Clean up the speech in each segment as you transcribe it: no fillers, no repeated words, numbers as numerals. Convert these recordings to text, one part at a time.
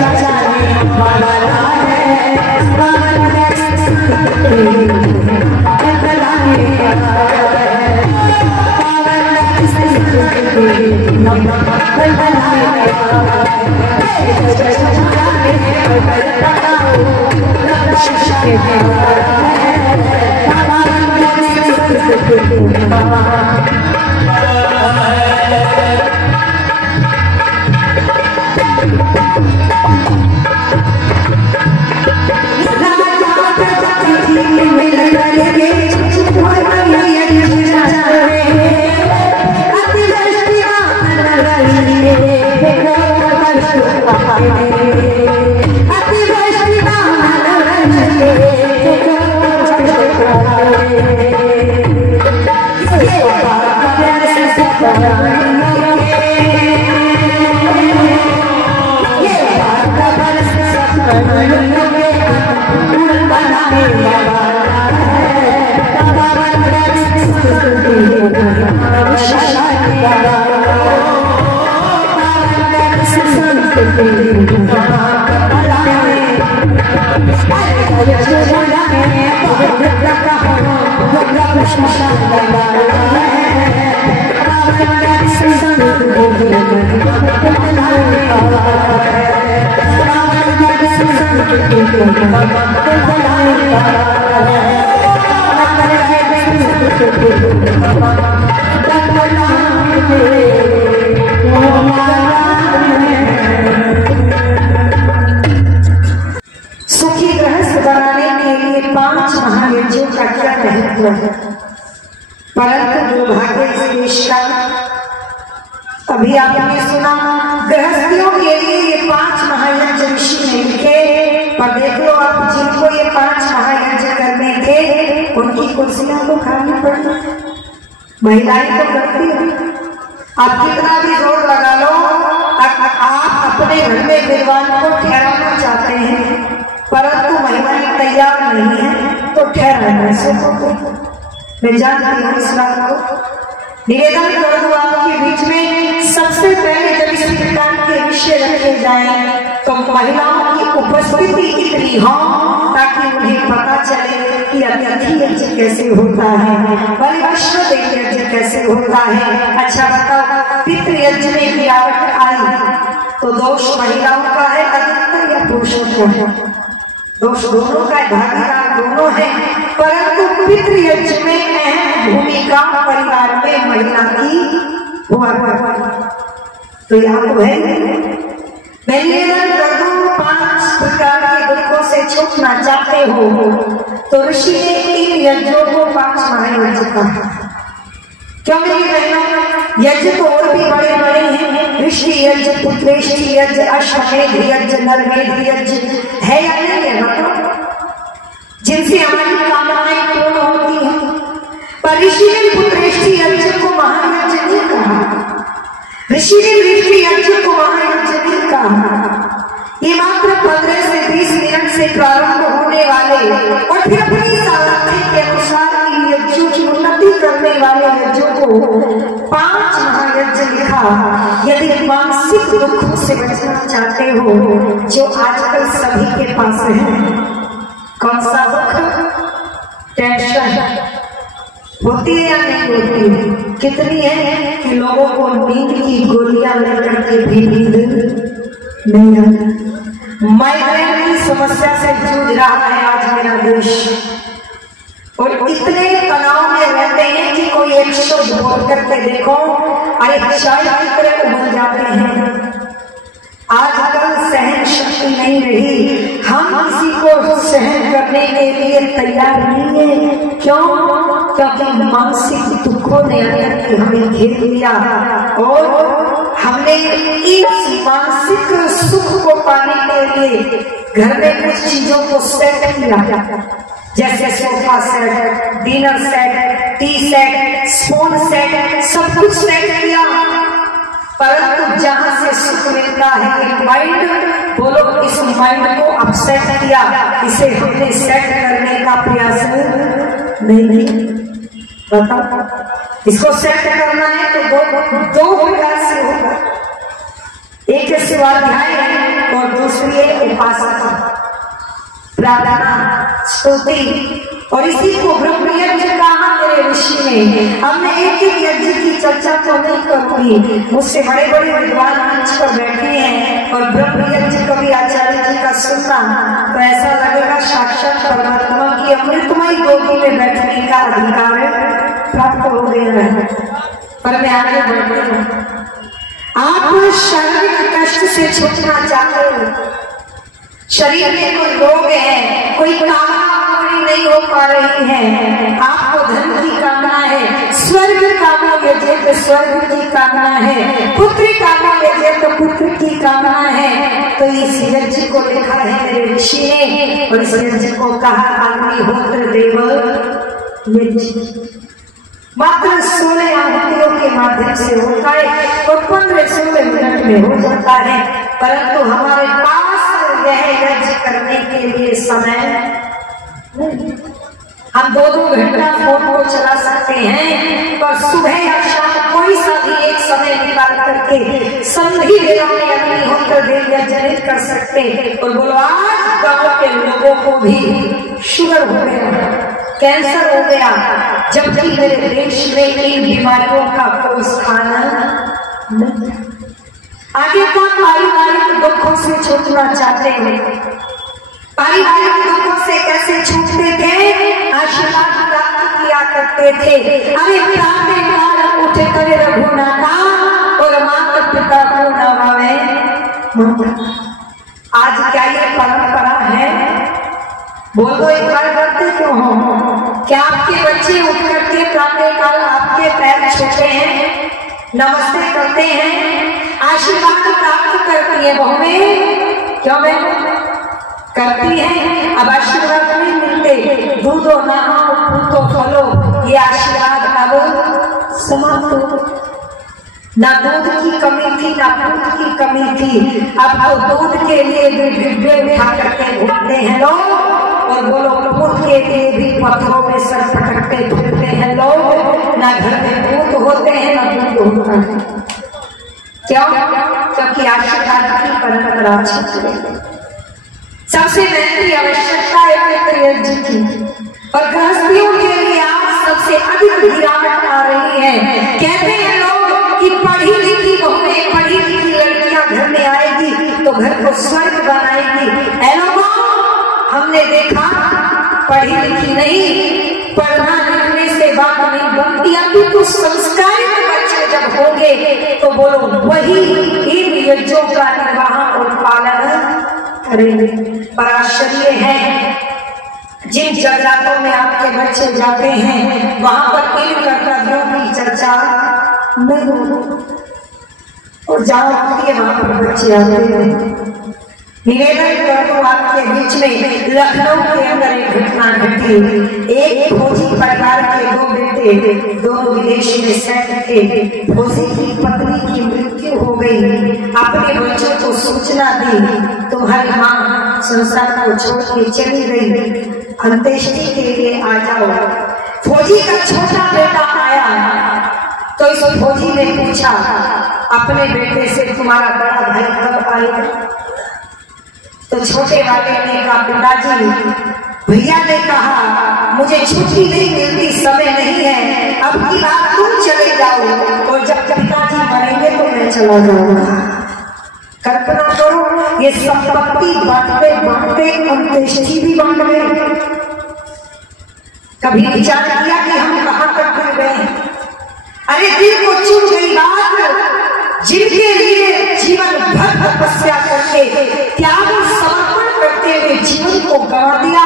जा सुखी गृहस्थ बनाने के लिए 5 महायज्ञों का क्या महत्व है, परंतु दुर्भाग्य इस देश का अभी आपने सुना गृहस्थियों के लिए ये 5 महायज्ञ ऋषि ने लिखे, पर देख लो आप जिनको ये 5 महायज्ञ करने थे उनकी कुर्सियां तो खाली पड़ी, महिलाएं तो करती हैं। आप कितना भी जोर लगा लो, आप अपने घर में विद्वान को ठहराना चाहते हैं परंतु महिलाएं तैयार नहीं है तो ठहराना से मैं जानती हूँ इस बात को। निवेदन कर दूं आपके बीच में, सबसे पहले जब इस प्रकार के विषय रखे जाए तो महिलाओं की उपस्थिति इतनी हो ताकि उन्हें पता चले कि अतिथि यज्ञ कैसे होता है, वैष्णव यज्ञ कैसे होता है। अच्छा बताओ, पितृ यज्ञ में गिरावट आई तो दोष महिलाओं का है अधिकतर या पुरुषों का है? दोष दोनों का, भागीदार दोनों है, परंतु पितृ यज्ञ में अहम भूमिका परिवार में महिला की हुआ तो यहाँ तो है। मैं निवेदन कर दूं, 5 प्रकार के दुखों से छूटना चाहते हो तो ऋषि ने इन यज्ञों को 5 महायज्ञ कहा। क्यों मेरी बहनों, यज्ञ तो और भी बड़े बड़े हैं, ऋषि यज्ञ, पुत्रेष्टि यज्ञ, अश्वमेध यज्ञ, नरमेध यज्ञ है या नहीं है बताओ, जिनसे हमारी कामनाएं पूर्ण होती हैं। पर ऋषि ने पुत्रेष्टि यज्ञ को महायज्ञ नहीं कहा, ऋषि ने ऋषि यज्ञ को महायज्ञ नहीं कहा। ये मात्र 15 से 20 मिनट से प्रारंभ होने वाले और फिर अपनी सामर्थ्य के अनुसार इन यज्ञों की उन्नति करने वाले यज्ञों को 5 महायज्ञ लिखा। यदि मानसिक दुखों से बचना चाहते हो जो आजकल सभी के पास है, कौन सा दुख? टेंशन होती है या नहीं होती? कितनी है कि लोगों को नींद की गोलियां लेकर के भी नींद नहीं आती। माइग्रेन की समस्या से जूझ रहा है आज मेरा देश, और इतने तनाव में रहते हैं कि कोई एक शब्द बोल करके देखो अरे चाय की तरह बन जाते हैं। आजकल सहन शक्ति नहीं रही, हम किसी को सहन करने के लिए तैयार नहीं है। क्यों? क्योंकि मानसिक दुखों ने हमें घेर लिया और हमने इस मानसिक सुख को पाने के लिए घर में कुछ चीजों को सेट किया, जैसे sofa set, dinner set, T set, spoon set, सब कुछ सेट किया। परंतु जहां से सुख मिलता है एक माइंड, बोलो इस माइंड को अपसेट किया, इसे हमने सेट करने का प्रयास नहीं। बताओ, इसको सेट करना है तो दो प्रकार से होगा। एक स्वाध्याय और दूसरी है उपासना, प्रार्थना, स्तुति। और इसी को ब्रह्म यज्ञ कहा मेरे ऋषि ने। अब मैं एक एक यज्ञ की चर्चा तो नहीं करूंगी, मुझसे बड़े बड़े विद्वान मंच पर बैठे हैं और ब्रह्म यज्ञ कभी आचार्य जी का सुनना तो ऐसा लगेगा साक्षात परमात्मा की अमृतमय गोदी में बैठने का अधिकार प्राप्त हो गया है। पर मैं आगे बढ़ती हूँ। आप शारीरिक कष्ट से छूटना चाहते हो, शरीर में कोई रोग है, कोई कामना पूरी नहीं हो पा रही है, आपको धन की कामना है, स्वर्ग कामना यजे तो स्वर्ग की कामना है, पुत्र कामना यजे तो पुत्र की कामना है, तो इस यज्ञ को लिखा है मेरे ऋषि ने और इस यज्ञ को कहा अग्निहोत्र देव यज्ञ। मात्र 16 आहुतियों के माध्यम से होता है और 15-16 मिनट में हो जाता है, परंतु हमारे पास यह यज्ञ करने के लिए समय नहीं। हम 2-2 घंटा फोन को चला सकते हैं, पर सुबह या शाम कोई सा भी एक समय निकाल करके संधि वेला में अग्निहोत्र देव यज्ञ कर सकते। और बोलो आज गांव के लोगों को भी शुगर हो गया, कैंसर हो गया, जबकि मेरे देश में इन बीमारियों का कोई स्थान नहीं। आगे का पारिवारिक दुखों से छूटना चाहते हैं। पारिवारिक दुखों से कैसे छूटते थे? आशीर्वाद प्राप्त किया करते थे। अरे प्रातःकाल उठ कर रघुनाथा और माता पिता को नवावे। आज क्या ये परंपरा है? बोलो एक बार करते क्यों हो? क्या आपके बच्चे उठ करके प्रातःकाल आपके पैर छूते हैं, नमस्ते करते हैं, आशीर्वाद प्राप्त करती है? बहुएं क्यों बहन करती है? अब आशीर्वाद नहीं मिलते, दूधो नहाओ फूटो फलो, ये आशीर्वाद अब समाप्त हो। ना दूध की कमी थी ना दूध की कमी थी, अब तो दूध के लिए भी डिब्बे उठा करके घूमते हैं लोग और बोलो दूध के लिए भी पत्थरों में सर पटकते फिरते हैं लोग। ना घर में दूध होते हैं ना दूध होता है। क्यों? क्योंकि आशीर्वाद की परंपरा छूट गई। सबसे महंगी आवश्यकता है मित्र यज्ञ की, और गृहस्थियों के लिए आज सबसे अधिक गिरावट आ रही है। कहते हैं लोग कि पढ़ी लिखी बहुएं, पढ़ी लिखी लड़कियां घर में आएगी तो घर को स्वर्ग बनाएगी। ऐलोगो हमने देखा पढ़ी लिखी नहीं, पढ़ना लिखने से बात नहीं बनती, अभी तो संस्कारित बच्चे जब होंगे तो बोलो वही इन यज्ञों का निर्वाह और पालन करेंगे। पर आश्चर्य है जिन जगरातों में आपके बच्चे जाते हैं वहां पर इन कर्तव्यों की चर्चा नहीं, और जहां वहां पर बच्चे आते हैं। निवेदन करूं आपके बीच में, लखनऊ के अंदर एक घटना घटी। एक फौजी परिवार के 2 बेटे दोनों विदेश में सेट थे। फौजी की पत्नी की मृत्यु हो गई। अपने बच्चों को सूचना दी तुम्हारी मां संसार को छोड़ के चली गई, अंत्येष्टि के लिए आ जाओ। फौजी का छोटा बेटा आया तो इस फौजी ने पूछा अपने बेटे से तुम्हारा बड़ा भाई कब आएगा? तो छोटे वाले ने कहा पिताजी, भैया ने कहा मुझे छुट्टी नहीं मिलती, समय नहीं है, अब की बात तुम चले जाओ और जब पिताजी मरेंगे तो मैं चला जाऊंगा। कल्पना करो ये संपत्ति बांटते बांटते अंत्येष्टि भी बांट गए। कभी विचार किया कि हम कहां तक गिर गए? अरे दिल को चुभ गई बात। जिनके लिए जीवन भर तपस्या करके त्याग समर्पण करते हुए जीवन को गंवा दिया,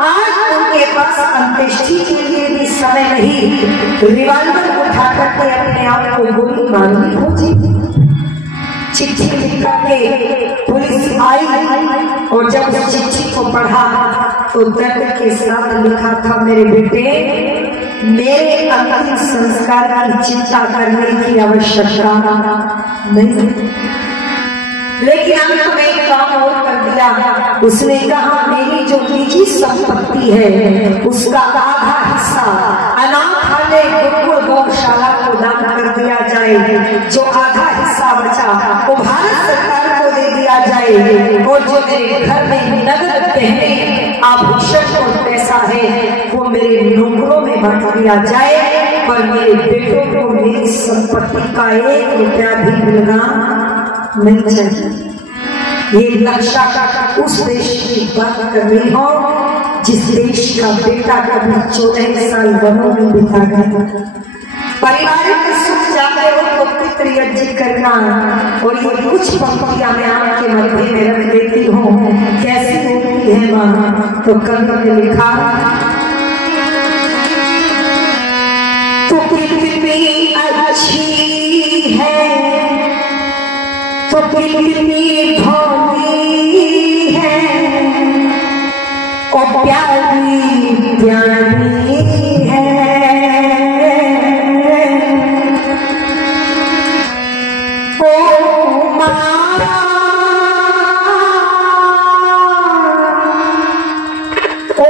आज उनके पास अंत्येष्टि के लिए भी समय नहीं। रिवाल्वर उठा करके अपने आप को गोली मारनी होती। चिट्ठी लिख करके पुलिस आई और जब उस चिट्ठी को पढ़ा तो दर्द के साथ लिखा था मेरे बेटे, मेरे अंतिम संस्कार की चिंता करने की आवश्यकता नहीं। लेकिन अंत में एक काम और कर दिया, उसने कहा मेरी जो निजी संपत्ति है उसका आधा हिस्सा अनाथालय गुरुकुल गौशाला को दान कर दिया जाए। जो आधा हिस्सा पैसा बचा वो भारत सरकार को दे दिया जाए, और जो मेरे घर में नगद गहने आभूषण और पैसा है वो मेरे नौकरों में बांट दिया जाए, और मेरे बेटों को मेरी संपत्ति का 1 रुपया भी मिलना नहीं चाहिए। ये नक्शा उस देश की बात कर रही हो जिस देश का बेटा कभी 14 साल वनों में बिता गया। परिवार में सुख जाते हो तो पितृयज्ञ करना, और ये कुछ पंक्तियां मैं आपके मध्य में रख देती हूँ, कैसी होती है माँ। तो कवि ने लिखा, तो कितनी अच्छी है, तो कितनी भोली है, और प्यारी प्यारी है, ओ माँ, ओ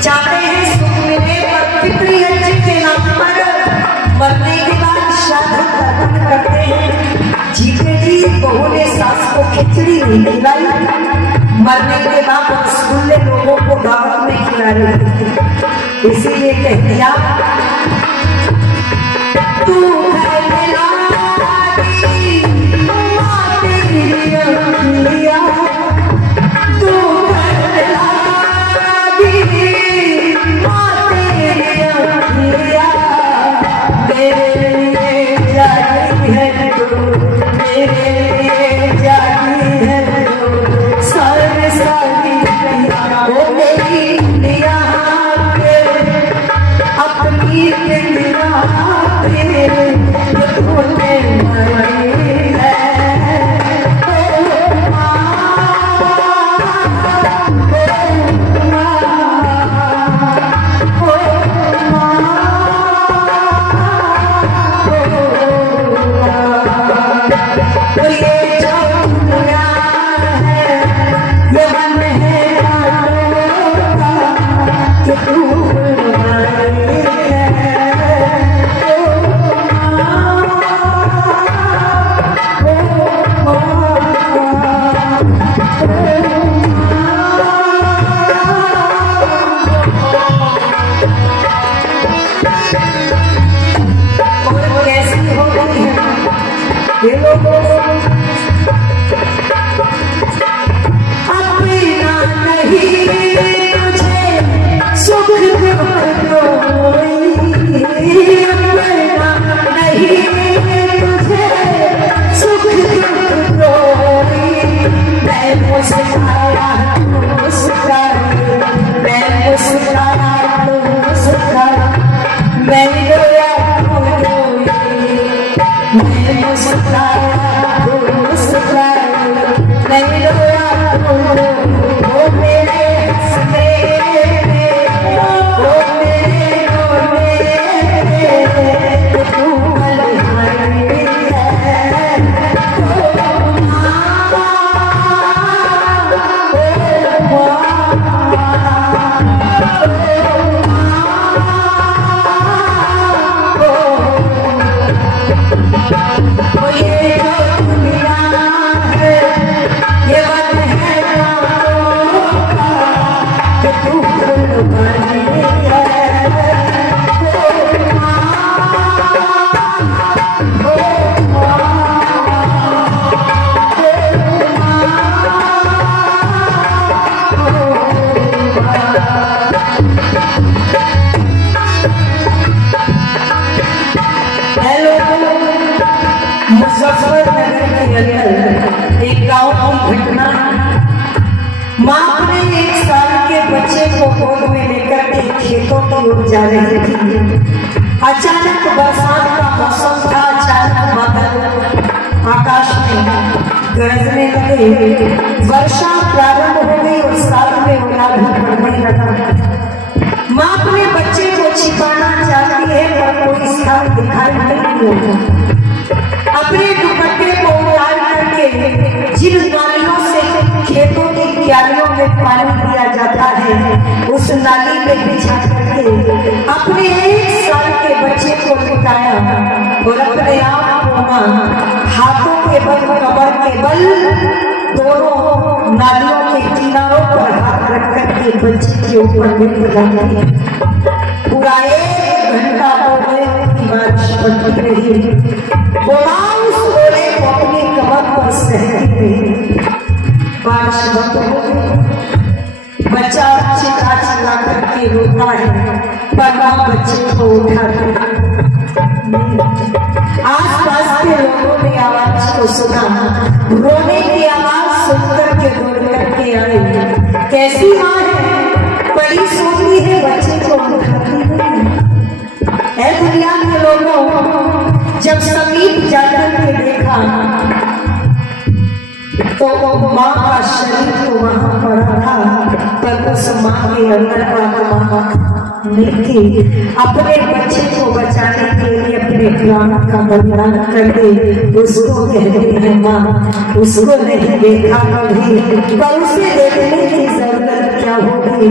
चाहते हैं सुख मिले पर पितृयज्ञ के नाम पर मरने के बाद श्राद्ध तर्पण करते हैं। जीते जी बहू ने सास को खिचड़ी नहीं खिलाई, मरने के बाद रसगुल्ले लोगों को दावत में खिला रही थी। इसीलिए कह दिया, तू अपनी अंदर एक गांव की घटना। माँ अपने 1 साल के बच्चे को गोद में लेकर के खेतों की ओर जा रही थी। अचानक बरसात का मौसम था। अचानक बादल आकाश में गरजने लगे, वर्षा प्रारंभ हो गई और साथ में ओला भी पड़ने लगा। माँ अपने बच्चे को छिपाना चाहती है पर कोई स्थान दिखाई नहीं देता। अपने दुपट्टे को उतार करके जिन नालियों से खेतों की क्यारियों में पानी दिया जाता है उस नाली में बिछा करके अपने 1 साल के बच्चे को लिटाया और अपने आप को हाथों के बल, कमर के बल दोनों नालियों के किनारों पर हाथ रख करके बच्चे के ऊपर लेट जाती है। पूरा 1 घंटा हो गया कि बारिश पड़ती रही। उस घोड़े को अपनी कमर पर सहती रही। बारिश बंद हो गई। बच्चा चिल्ला चिल्ला करके रोता है पर माँ बच्चे को उठाती। आसपास के लोगों ने आवाज को सुना। रोने की आवाज सुनकर के दौड़ करके आए। कैसी माँ है, बड़ी सोती है, बच्चे को उठाती नहीं। ऐ दुनिया के लोगों, जब समीप जाकर के देखा तो माँ का शरीर तो वहां पड़ा था पर उस माँ के अंदर आत्मा नहीं थी। अपने बच्चे को बचाने के लिए अपने प्राण का बलिदान कर दे उसको कहते हैं माँ। उसको नहीं देखा कभी पर उसे देखने की जरूरत क्या होगी।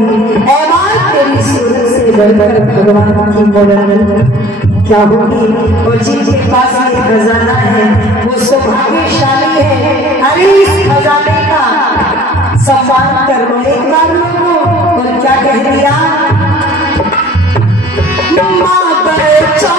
तेरी सूरत से बढ़कर भगवान की मदद क्या होगी। और जिनके पास ये खजाना है वो सौभाग्यशाली है। अरे इस खजाने का सम्मान कर लो एक बार लोगों। और क्या कह दिया, माँ बच्चा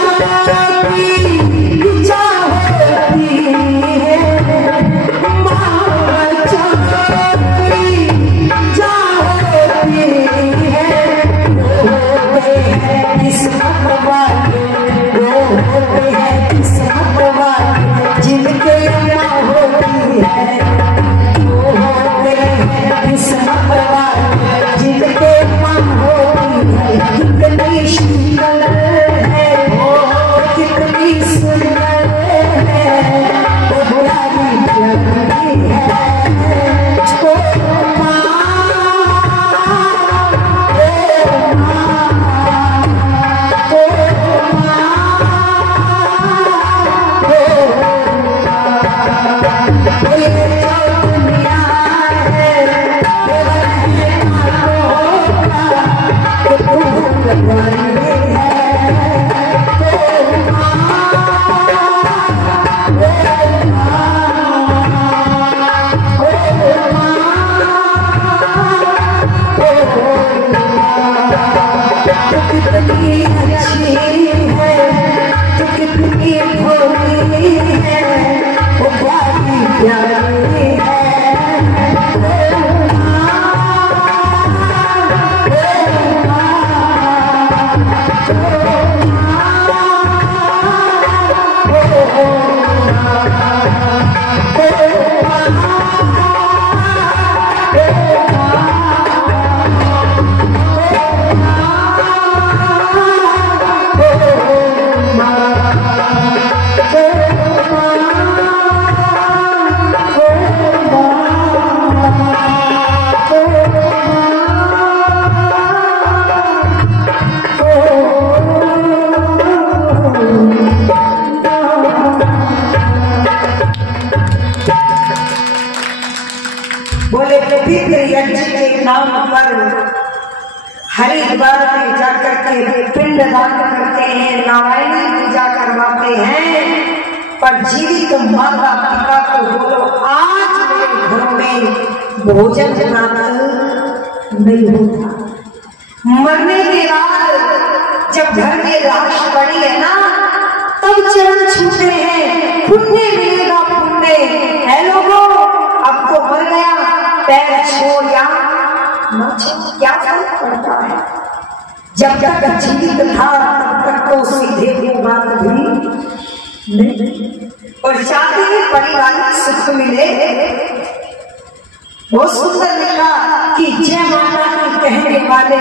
हरिद्वार में जाकर के पिंडदान करते हैं, नारायणी पूजा करवाते हैं। पर जीवित माता पिता को बोलो आज मेरे घरों में भोजन नहीं होता। मरने के बाद जब घर में लाश पड़ी है ना तब चरण छूते हैं, पुण्य मिलेगा पुण्य है लोगों। अब तो मर गया, पैर छोड़ या क्या फर्क पड़ता है। जब तक जीवित था तब तक तो सीधे वो बात भी और चाहते हैं परिवार सुख मिले। बहुत सुंदर लिखा कि जय माता की कहने वाले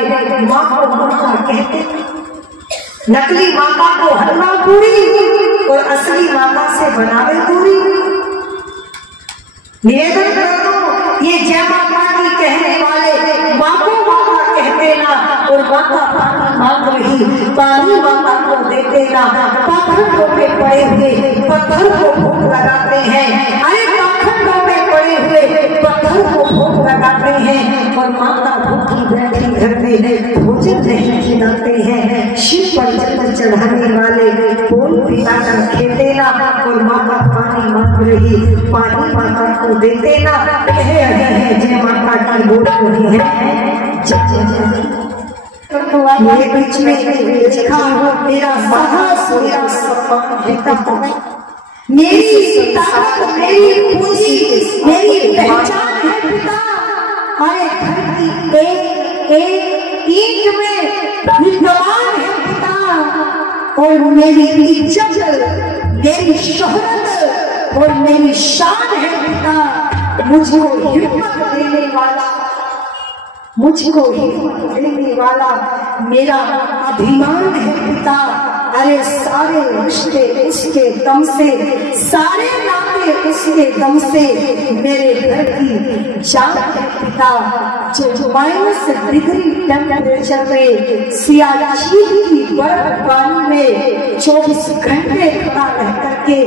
माँ को माता कहते, नकली माता को हलवा पूरी और असली माता से बनावे दूरी। निवेदन कर दो ये जय माता की कहने वाले माँ को माता कहते ना, और माता पानी मांग रही पानी माता को देते ना। पाखंडों में पड़े हुए पत्थर को भोग लगाते हैं, अरे पाखंडों में पड़े हुए पत्थर को भोग लगाते हैं, और माता भूखी बैठी घर में भोजन नहीं खिलाते हैं। शिव पर जल चढ़ाने वाले बोल पिलाकर खेते ना, और माता पानी मांग रही पानी माता को देते ना। कह रहे हैं जय माता की बोल रही है जय जय। मेरे बीच में लिखा हो मेरा साहस मेरा सम्मान, मेरी ताकत मेरी पूंजी मेरी पहचान है पिता। अरे घर की एक ईंट में विद्यमान है पिता, और मेरी इज्जत मेरी शोहरत और मेरी शान है पिता। मुझको हिम्मत देने वाला, मुझको हिम्मत देने वाला मेरा अभिमान है पिता। अरे सारे रिश्ते उसके दम से, सारे नाते उसके दम से, मेरे घर की जान है पिता। जो -डिग्री टेम्परेचर में सियाचिन की बर्फबारी में 24 घंटे खड़ा रह करके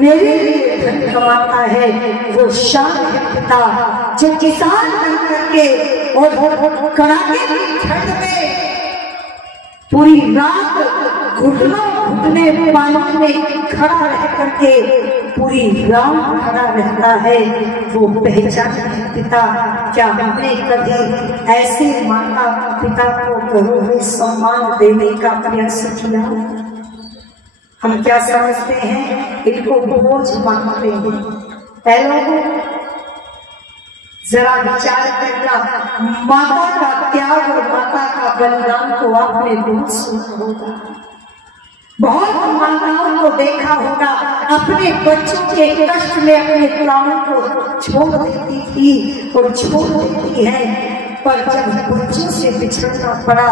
मेरे लिए धन कमाता है, वो शान है पिता। जो किसान बन करके और कड़ाके की ठंड में पूरी रात घुटने पानी में खड़ा रह करके पूरी रात खड़ा रहता है, वो पहचान है पिता। क्या हमने कभी ऐसे माता पिता को घरों में सम्मान देने का प्रयास किया? हम क्या समझते हैं, इनको बोझ मानते हैं। लोगों जरा विचार करना, माता का त्याग और माता का बलिदान को आपने बहुत सुना होगा। बहुत माताओं को देखा होगा अपने बच्चों के कष्ट में अपने प्राणों को छोड़ देती थी और छोड़ देती है, पर जब बच्चों से बिछड़ना पड़ा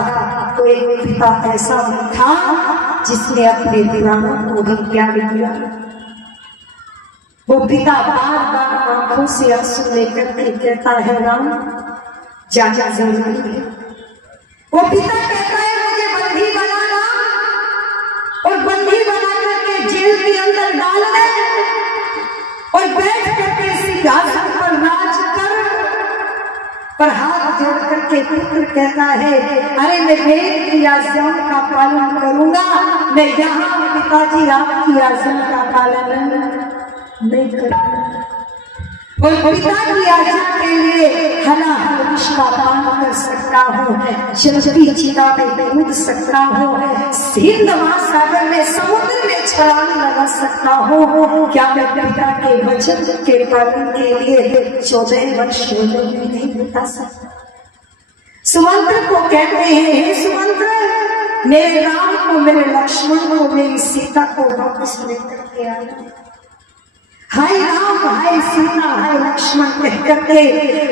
तो एक पिता ऐसा था जिसने अपने प्राणों को भी त्याग दिया। वो पिता बार बार आंखों से आंसू लेकर के कहता है राम जाना जरूरी है। वो पिता कहता है मुझे बंदी बनाना, और बंदी बना करके जेल के अंदर डाल दे और बैठ करके सिंहासन पर राज कर। पर हाथ जोड़ करके पुत्र कहता है अरे मैं वेद की आज्ञाओं का पालन करूंगा, मैं यहाँ पिताजी आपकी आज्ञा का पालन नहीं करूंगा। और पिता की आज्ञा के लिए हलाहल विष का पान कर सकता हूँ, जलती चिता में कूद सकता हूँ, हिंद महासागर में समुद्र में छलांग लगा सकता हूँ। क्या मैं पिता के वचन के पालन के लिए 14 वर्ष नहीं बिता सकता? सुमंत्र को कहते हैं हे सुमंत्र, मेरे राम को मेरे लक्ष्मण को मेरी सीता को वापस लेकर के आया। हाय राम हाय सीता हाय लक्ष्मण कह करके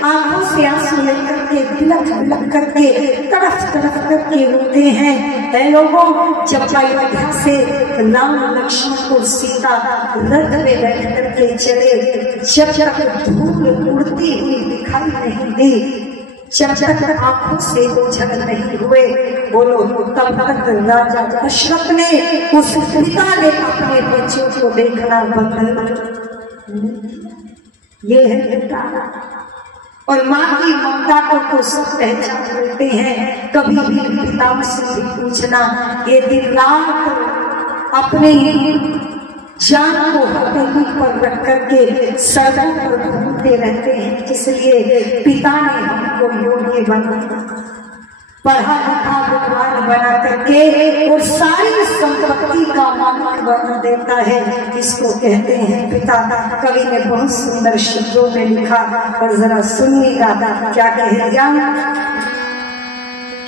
आंखों से आंसू लेकर के बिलख बिलख करके तरफ तरफ करके रोते हैं। लोगों जब अयोध्या से राम लक्ष्मण और सीता रथ में बैठ करके चले, जब तक धूल उड़ती हुई दिखाई नहीं दी, जब तक आंखों से ओझल नहीं हुए, बोलो तब तक राजा दशरथ ने उस पिता ने अपने बच्चों को देखना बंद। ये है पिता, और माँ की ममता को तो सब पहचान लेते हैं। कभी भी पिता से भी पूछना, ये दिन रात अपने जान को हथेली पर रख करके सड़कों पर घूमते रहते हैं, इसलिए पिता ने हमको योग्य बनाया, पढ़ा लिखा विद्वान बना करके और सारी संपत्ति का मालिक बना देता है। इसको कहते हैं पिता। कवि ने बहुत सुंदर शब्दों में लिखा, और जरा सुनिएगा क्या कह दिया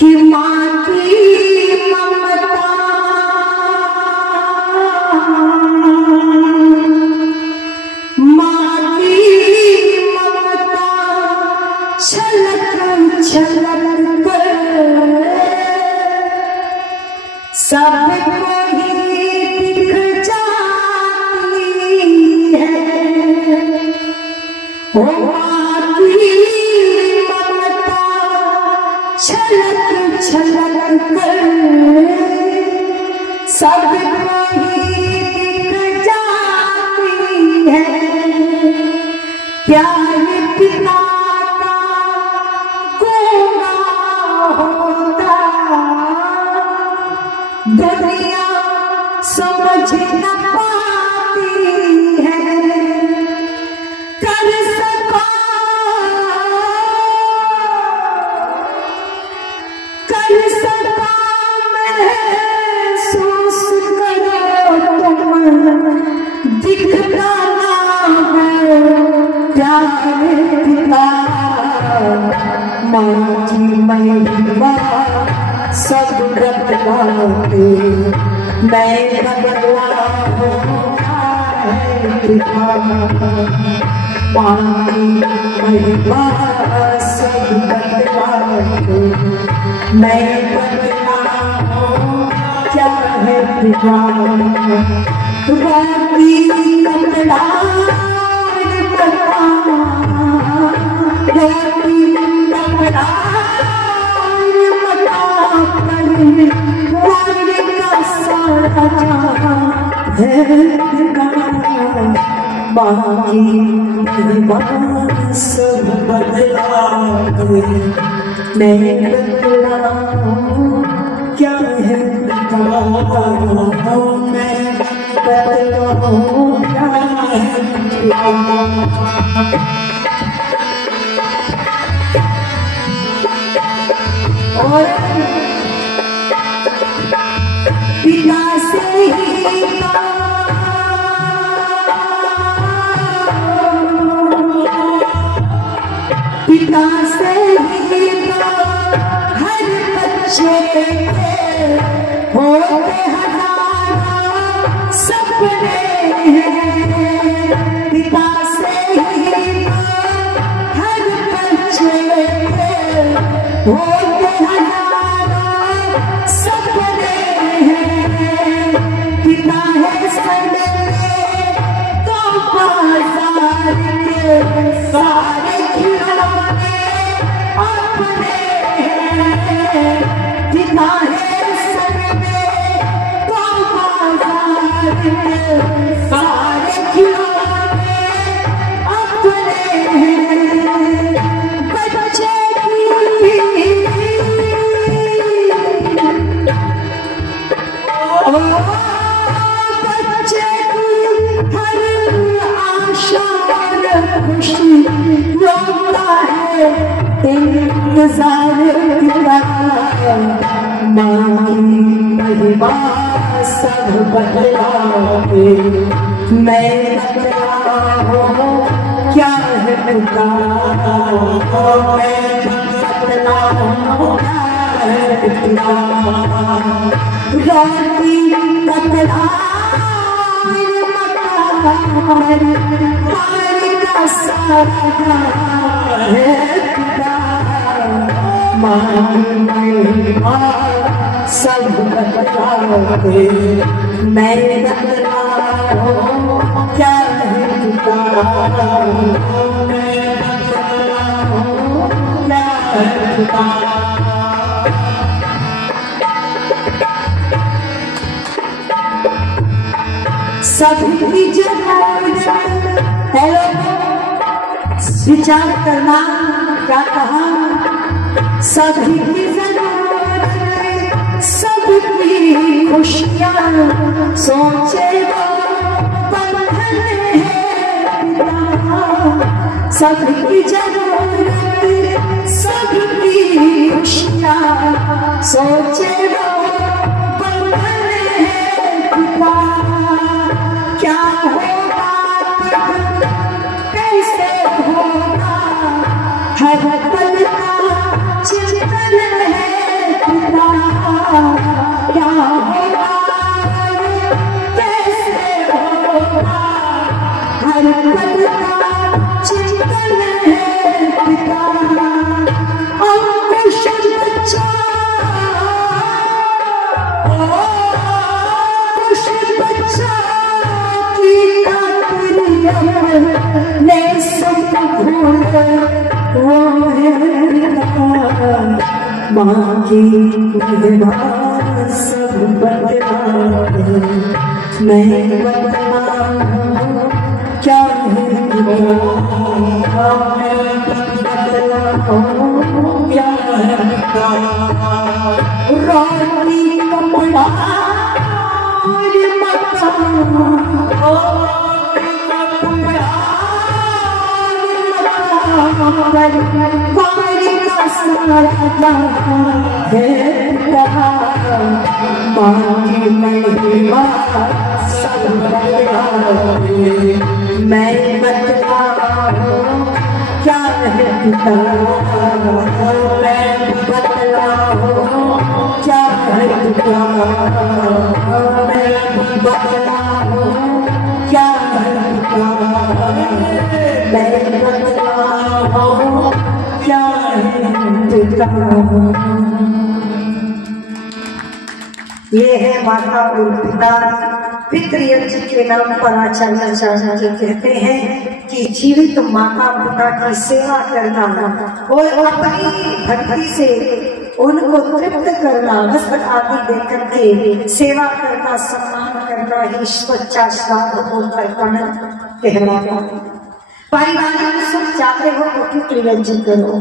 कि माँ की ममता प्यार पिता का कोना होता, दुनिया समझ न पाती है। कर सका महसूस करो तुम, दिखता ना है प्यार पिता। माँ की महिमा सब बदलाते, मैं बदला हूँ पिता। माँ की महिमा सब बदलाते, मैं बदला हूँ क्या है पिता। राती कपड़ा राती कपड़ा बाकी सब बदला, मैं बदला क्या है मैं बदला क्या है। और पिता से ही पिता से ही हर बच्चे होते हजारों सपने हैं। पिता से ही हर बच्चे होते हजारों सपने हैं। पिता है सड़के तो बाजार के सारे खिलौने अपने हैं। पिता है सड़के तो बाजार के सारे खिलौने अपने हैं। बच्चे की बच्चे की हर आशा और खुशी रोता है इंतजार पिता। माँ की महिमा सब बदलाते, मैं बदला हूँ क्या है पिता। मैं बदला हूँ क्या है पिता। राती कपड़ा का सारा है पिता। माँ महिमा सब बदलाते, मैं बदला हूँ क्या है पिता। मैं बदला हूँ क्या है पिता। सभी जरूरत हेलो विचार करना क्या कहा। सभी की जरूरत सबकी खुशियाँ सोचे वो बंधन है पिता। सबकी जरूरत सबकी खुशियाँ सोचे वो बंधन है पिता। क्या होगा कैसे होगा हर पल का चिंतन है पिता। क्या होगा कैसे होगा हर पल का चिंतन है पिता। अंकुश बच्चा ने सब भूल वो है माँ की महिमा सब बदलाते, मैं बदला हूँ क्या है क्या रानी कपड़ा मैं बतलाऊं क्या है मैं बतलाऊं क्या है मैं बतलाऊं क्या है मैं बतलाऊं क्या है। ये है माता और पिता पितृयज्ञ के नाम पर आचार्य जी कहते हैं कि जीवित माता पिता की सेवा करना और अपनी भक्ति से उनको तृप्त करना, वस्त्र आदि देकर के सेवा करना, सम्मान करना ही सच्चा श्राद्ध और तर्पण कहलाता है। पारिवारिक सुख चाहते हो तो पितृयज्ञ करो।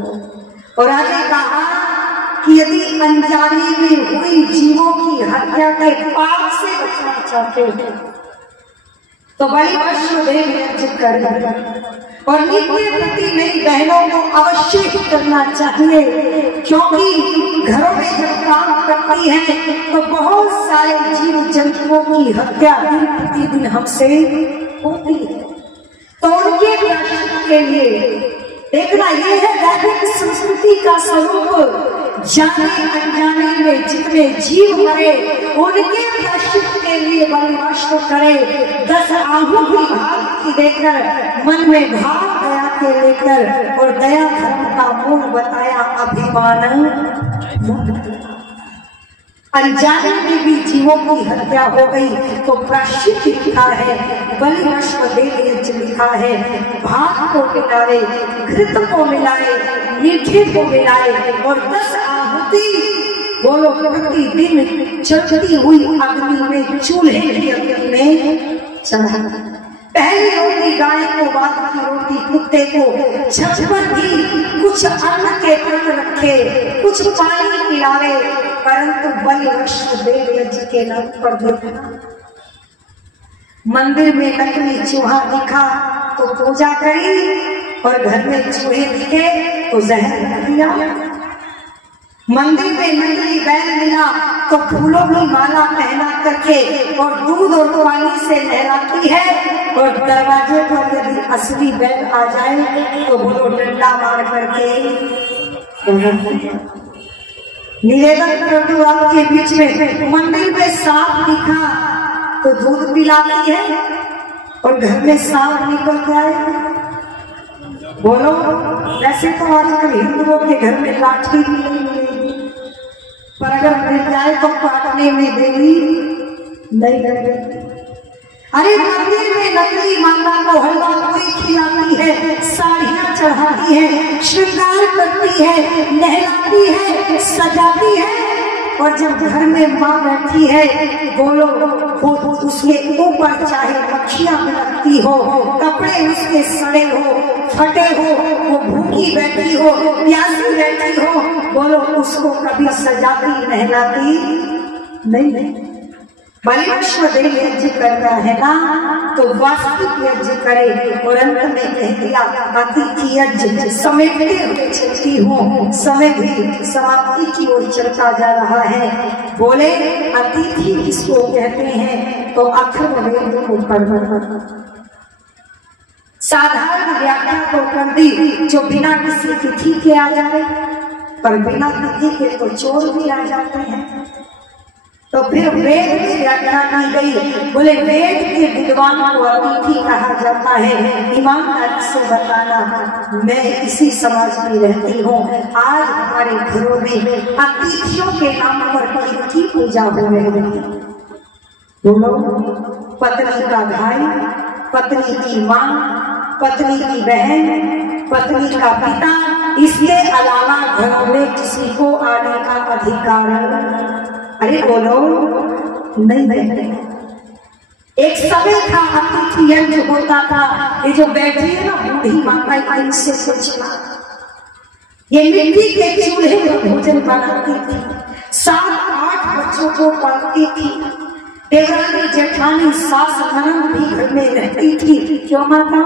और आगे कहा कि यदि अनजाने में हुई जीवों की हत्या के पाप से बचना चाहते हो तो बड़ी अश्वमेध यज्ञ करें। और नित्य प्रति नई बहनों को अवश्य ही करना चाहिए, क्योंकि घरों में जब काम करती है तो बहुत सारे जीव जंतुओं की हत्या दिन प्रतिदिन हमसे होती है। तो उनके प्रायश्चित के लिए देखना ये है वैदिक संस्कृति का स्वरूप। जाने अनजाने में जितने जीव मरे उनके प्रायश्चित के लिए बलिदान करे। 10 आहुति की देकर मन में भाव दया के लेकर और दया धर्म का मूल बताया अभिमान। अनजाने में भी जीवों की हत्या हो गई तो प्रायश्चित लिखा है, बलिदान लिखा है। भात को मिलाए, घृत को मिलाए, मीठे को मिलाए और 10 आहुति बोलो प्रतिदिन चलती हुई अग्नि में, चूल्हे की अग्नि में चढ़ा। पहली रोटी गाय को, बाद की रोटी कुत्ते को, छप्पर भी कुछ अन्न के तक रखे, कुछ पानी पिलावे, परंतु बलिदान के नाम पर देखा मंदिर में नकली चूहा दिखा तो पूजा करी और घर में चूहे दिखे तो जहर दिया। मंदिर में नकली बैल मिला तो फूलों की माला पहना करके और दूध और पानी से नहलाती है। और दरवाजे पर यदि असली बैल आ जाए तो बोलो डंडा मार करके निवेदन कर दूं आपके बीच में। मंदिर में सांप दिखा तो दूध पिलाती है और घर में सांप निकल जाए बोलो। वैसे तो आजकल हिंदुओं के घर में लाठी भी नहीं मिलेगी, पर अगर मिल जाए तो काटने में देरी नहीं लगेगी। अरे मंदिर में नकली माता को हलवा पूरी खिलाती है, साड़ियाँ चढ़ाती है, श्रृंगार करती है, नहलाती है, सजाती है। और जब घर में माँ बैठी है बोलो वो उसके ऊपर चाहे मक्खियाँ लगती हो, कपड़े उसके सड़े हो, फटे हो, वो भूखी बैठी हो, प्यासी बैठी हो, बोलो उसको कभी सजाती नहलाती नहीं। बलिदान यज्ञ करना है ना तो वास्तविक यज्ञ करे। और अंत में कह दिया अतिथि यज्ञ समेटते हुए चलती हूँ, समय भी समाप्ति की ओर चलता जा रहा है। बोले अतिथि किसको कहते हैं तो अथर्ववेद को पढ़ना। साधारण व्याख्या तो कर दी जो बिना किसी तिथि के आ जाए, पर बिना तिथि के तो चोर भी आ जाते हैं। तो फिर वेद की व्याख्या की गई। बोले वेद के विद्वान को अतिथि कहा जाता है। ईमानदारी से बताना, मैं इसी समाज में रहती हूँ। आज हमारे घरों में अतिथियों के नाम पर किसकी पूजा हो रही है बोलो। पत्नी का भाई, पत्नी की माँ, पत्नी की बहन, पत्नी का पिता, इसके अलावा घरों में किसी को आने का अधिकार अरे बोलो नहीं। एक समय था अतिथि यज्ञ होता था। ये जो बैठी है ना बूढ़ी माता, इनसे सोचना, ये मिट्टी के चूल्हे पर भोजन बनाती थी, 7-8 बच्चों को पालती थी, देवरानी जेठानी सास ननद भी घर में रहती थी, क्यों माता?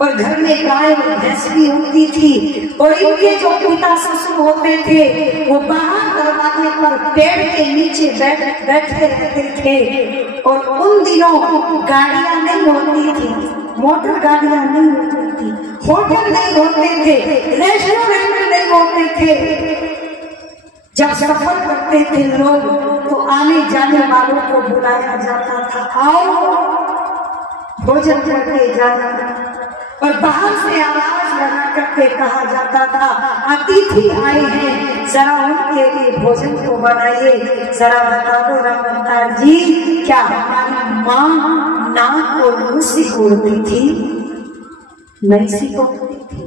और घर में गाय और भैंस भी होती थी। और इनके जो पिता ससुर होते थे वो बाहर दरवाजे पर पेड़ के नीचे बैठे रहते थे। और उन दिनों गाड़ियां नहीं होती थी, मोटर गाड़ियां नहीं होती थी, होटल नहीं होते थे, रेस्टोरेंट नहीं होते थे। जब सफर करते थे लोग तो आने जाने वालों को बुलाया जाता था, आओ भोजन करके जाना। और बाहर से आवाज लगा करके कहा जाता था, अतिथि आए हैं, जरा उनके लिए भोजन को बनाइए। जरा बता दो रामवतार जी, क्या हमारी माँ नाक और मुंह सिकोड़ती थी? नहीं सिकोड़ती थी,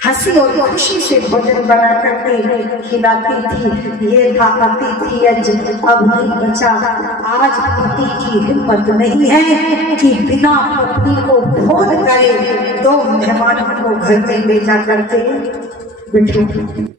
हंसी और खुशी से भोजन बना करके खिलाती थी। ये था अतिथि यज्ञ। अब नहीं बचा। आज पति की हिम्मत नहीं है कि बिना पत्नी को फोन करे 2 मेहमानों को घर में ले जा करके बिठा।